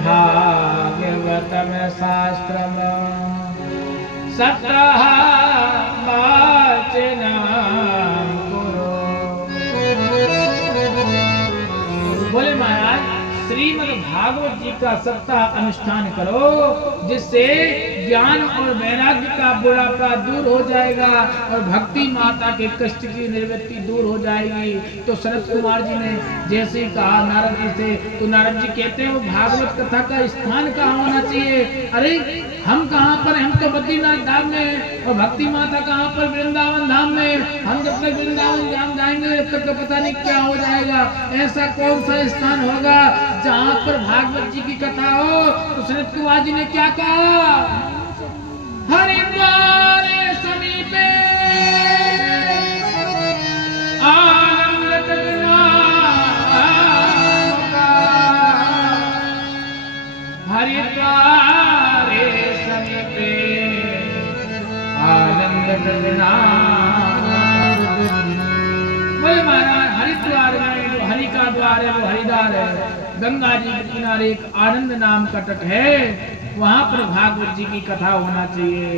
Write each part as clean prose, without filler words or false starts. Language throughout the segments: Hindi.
भागवतम शास्त्रम सत्रह वाचनम कुरु। बोले महाराज श्रीमद् भागवत जी का सप्ताह अनुष्ठान करो, जिससे ज्ञान और वैराग्य का बुढ़ापा दूर हो जाएगा और भक्ति माता के कष्ट की निवृत्ति दूर हो जाएगी। तो सनत कुमार जी ने जैसे कहा नारद जी से, तो नारद जी कहते हैं वो भागवत कथा का स्थान कहाँ होना चाहिए? अरे हम कहाँ पर, हम तो बद्रीनाथ धाम में और भक्ति माता कहाँ पर वृंदावन धाम में। हम जब तक वृंदावन धाम जाएंगे तब तक तो पता नहीं क्या हो जाएगा। ऐसा कौन सा स्थान होगा जहाँ पर भागवत जी की कथा हो? तो सनत कुमार जी ने क्या कहा? हरिद्वार समीपे आनंद हरिद्वार समीपे आनंद बोले महाराज हरिद्वार में जो हरि का द्वार है वो हरिद्वार है। गंगा जी के किनारे एक आनंद नाम का तट है, वहां पर भागवत जी की कथा होना चाहिए।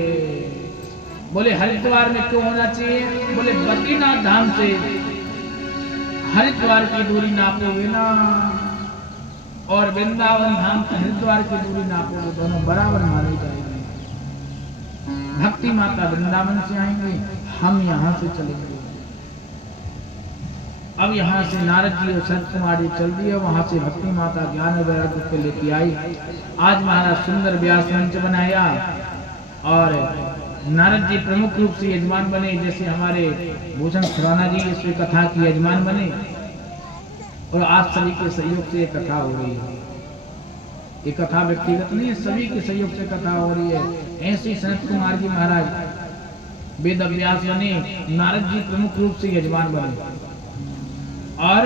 बोले हरिद्वार में क्यों होना चाहिए? बोले बद्रीनाथ धाम से हरिद्वार की दूरी नापोगे ना, और वृंदावन धाम से हरिद्वार की दूरी नापोगे, दोनों बराबर मानी जाएगी। भक्ति माता वृंदावन से आएंगे, हम यहाँ से चलेंगे। अब यहाँ से नारद जी और सनत कुमार जी चल दिए, वहां से भक्ति माता ज्ञान वैराग्य को लेके आई। आज महाराज सुंदर व्यास मंच बनाया और नारद जी प्रमुख रूप से यजमान बने, जैसे हमारे भूषण खुराना जी इस कथा की यजमान बने, और आप सभी के सहयोग से ये कथा हो रही है। ये कथा व्यक्तिगत नहीं है, सभी के सहयोग से कथा हो रही है। ऐसे सनत कुमार जी महाराज वेद व्यास यानी नारद जी प्रमुख रूप से यजमान बने और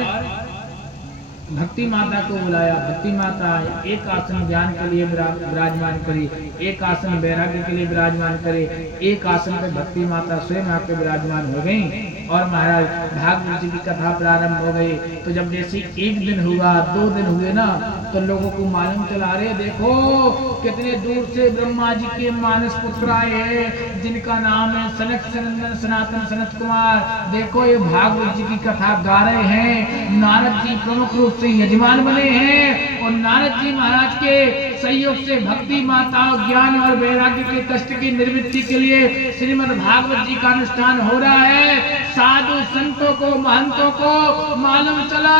भक्ति माता को बुलाया। भक्ति माता एक आसन ज्ञान के लिए विराजमान करी, एक आसन वैराग्य के लिए विराजमान करे, एक आसन पे भक्ति माता स्वयं आके विराजमान हो गई और महाराज भागवत जी की कथा प्रारंभ हो गई। तो जब जैसे एक दिन हुआ, 2 दिन हुए ना, तो लोगों को मालूम चला, रहे देखो कितने दूर से ब्रह्मा जी के मानस पुत्र आए हैं, जिनका नाम है सनक सनंदन सनातन सनत कुमार। देखो ये भागवत जी की कथा गा रहे हैं, नारद जी प्रमुख रूप से यजमान बने हैं और नारद जी महाराज के सहयोग से भक्ति माता ज्ञान और वैराग्य के कष्ट की निवृत्ति के लिए श्रीमद् भागवत जी का अनुष्ठान हो रहा है। साधु संतों को महंतों को मालूम चला,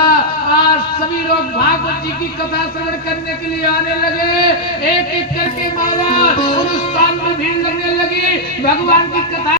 आज सभी लोग भागवत जी की कथा श्रवण करने के लिए आने लगे। एक एक करके महाराज उस स्थान में भीड़ लगने लगी, भगवान की कथा